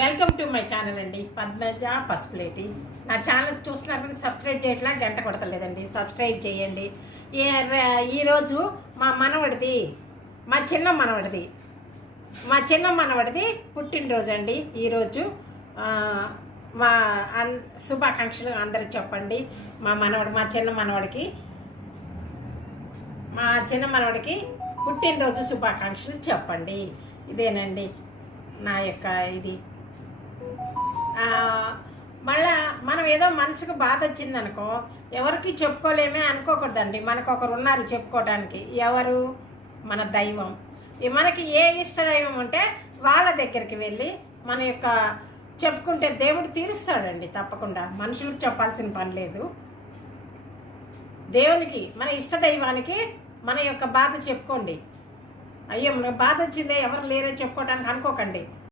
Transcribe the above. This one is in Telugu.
వెల్కమ్ టు మై ఛానల్ అండి, పద్మజ పసుపులేటి. నా ఛానల్ చూస్తున్నప్పుడు సబ్స్క్రైబ్ చేయట్లా, గంట కొడతలేదండి, సబ్స్క్రైబ్ చేయండి. ఈరోజు మా మనవడిది, మా చిన్న మనవడిది పుట్టినరోజు అండి ఈరోజు. మా శుభాకాంక్షలు అందరూ చెప్పండి. మా చిన్న మనవడికి పుట్టినరోజు శుభాకాంక్షలు చెప్పండి. ఇదేనండి నా యొక్క ఇది. మళ్ళా మనం ఏదో మనసుకు బాధ వచ్చిందనుకో ఎవరికి చెప్పుకోలేమే అనుకోకూడదండి. మనకు ఒకరు ఉన్నారు చెప్పుకోవడానికి. ఎవరు? మన దైవం. మనకి ఏ ఇష్ట దైవం ఉంటే వాళ్ళ దగ్గరికి వెళ్ళి మన యొక్క చెప్పుకుంటే దేవుడు తీరుస్తాడండి తప్పకుండా. మనుషులకు చెప్పాల్సిన పని లేదు. దేవునికి, మన ఇష్ట దైవానికి మన యొక్క బాధ చెప్పుకోండి. అయ్యో మనకు బాధ వచ్చిందే, ఎవరు లేరని చెప్పుకోవడానికి అనుకోకండి.